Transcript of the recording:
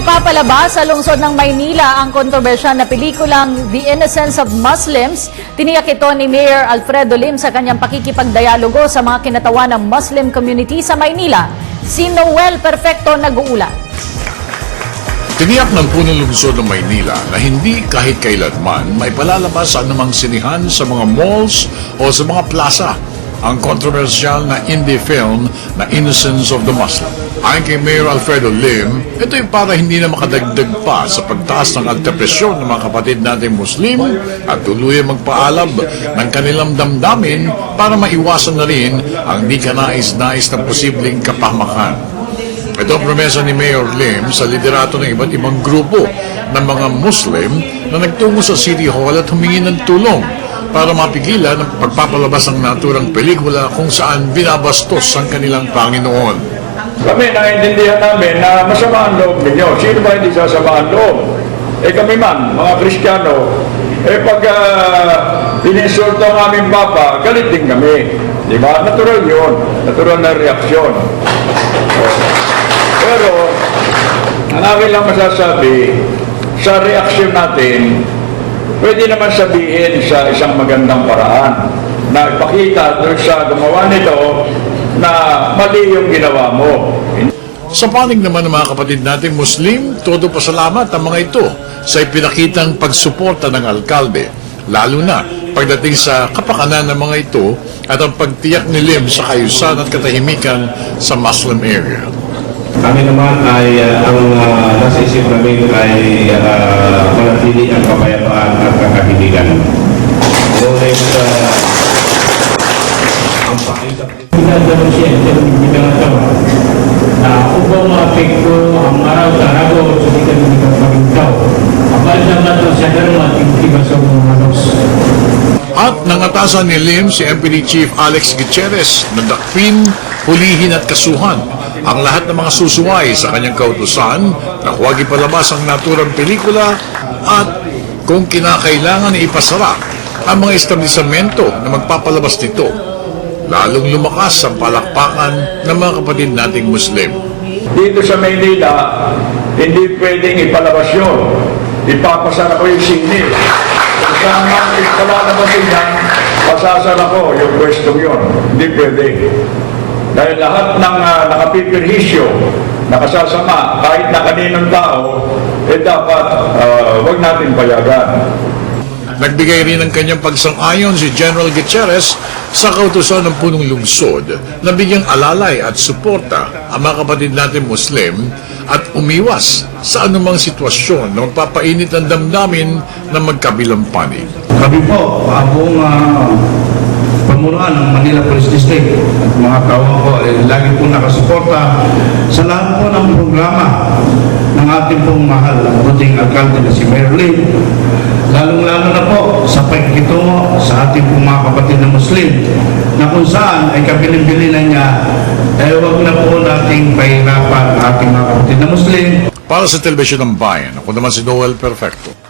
ipapalabas sa lungsod ng Maynila ang kontrobersyal na pelikulang The Innocence of Muslims. Tiniyak ito ni Mayor Alfredo Lim sa kanyang pakikipagdialogo sa mga kinatawan ng Muslim community sa Maynila. Si Noel Perfecto nag-uulat. Tiniyak ng punong lungsod ng Maynila na hindi kahit kailanman may palalabas sa anumang sinihan sa mga malls o sa mga plaza ang kontrobersyal na indie film na Innocence of the Muslim. Ayon kay Mayor Alfredo Lim, ito ay para hindi na makadagdag pa sa pagtaas ng altapresyon ng mga kapatid nating Muslim at tuluyan magpaalab ng kanilang damdamin para maiwasan na rin ang di kanais-nais na posibleng kapahamakan. Ito ang promesa ni Mayor Lim sa liderato ng iba't ibang grupo ng mga Muslim na nagtungo sa City Hall at humingi ng tulong para mapigilan ang pagpapalabas ng naturang pelikula kung saan binabastos ang kanilang Panginoon. Kami naiintindihan namin na masama ang loob ninyo. Sino ba hindi sasama ang loob? Kami man, mga Kristiyano, pag ininsulto ang aming Papa, galit din kami. Di ba? Natural yun. Natural na reaksyon. Pero, ang akin lang masasabi, sa reaksyon natin, pwede naman sabihin sa isang magandang paraan na ipakita doon sa gumawa nito na mali yung ginawa mo. Sa panig naman ng mga kapatid nating Muslim, todo pasalamat ang mga ito sa ipinakitang pagsuporta ng alkalde, lalo na pagdating sa kapakanan ng mga ito at ang pagtiyak ni Lim sa kayusan at katahimikan sa Muslim area. Kami naman ay ang nasa isip namin ay manatili ang kapayapaan at kakahiligan. Ngunit ang pakita pinagdaro siya sa pinagdaro upang maapekto ang araw sa araw sa kita ng pagkakitaw. Apal naman ito sa dharma tingtiba sa mga manos. At nangatasan ni Lim si MPD Chief Alex Gutierrez na dakpin, hulihin at kasuhan ang lahat ng mga susuway sa kanyang kautusan na huwag ipalabas ang naturang pelikula at kung kinakailangan ipasara ang mga establisamento na magpapalabas nito. Lalong lumakas ang palakpakan ng mga kapatid nating Muslim. Dito sa Maynila, hindi pwedeng ipalabas yun. Ipapasara ko yung sine. Kung saan man ipalalabasin yan, pasasara ko yung pwestong yun. Hindi pwede. Dahil lahat ng nakapipirhisyo, nakasasama, kahit na kaninong tao, dapat wag natin payagan. Nagbigay rin ng kanyang pagsang-ayon si General Gutierrez sa kautusan ng punong lungsod na bigyang alalay at suporta ang mga kapatid natin Muslim at umiwas sa anumang sitwasyon na magpapainit ng damdamin ng magkabilang panig. Kami po, buong pamunuan ng Manila Police District at mga kawang ko ay lagi pong nakasuporta sa lahat po ng programa ng ating pong mahal ang buting alkalde na si Mayor Lim, lalong-lalo na po sa pagkitungo sa ating pong mga kapatid na Muslim na kung saan ay kabilin-bilinan niya ay huwag na po nating pahirapan ang ating mga kapatid na Muslim. Para sa Telebisyon ng Bayan, ako naman si Noel Perfecto.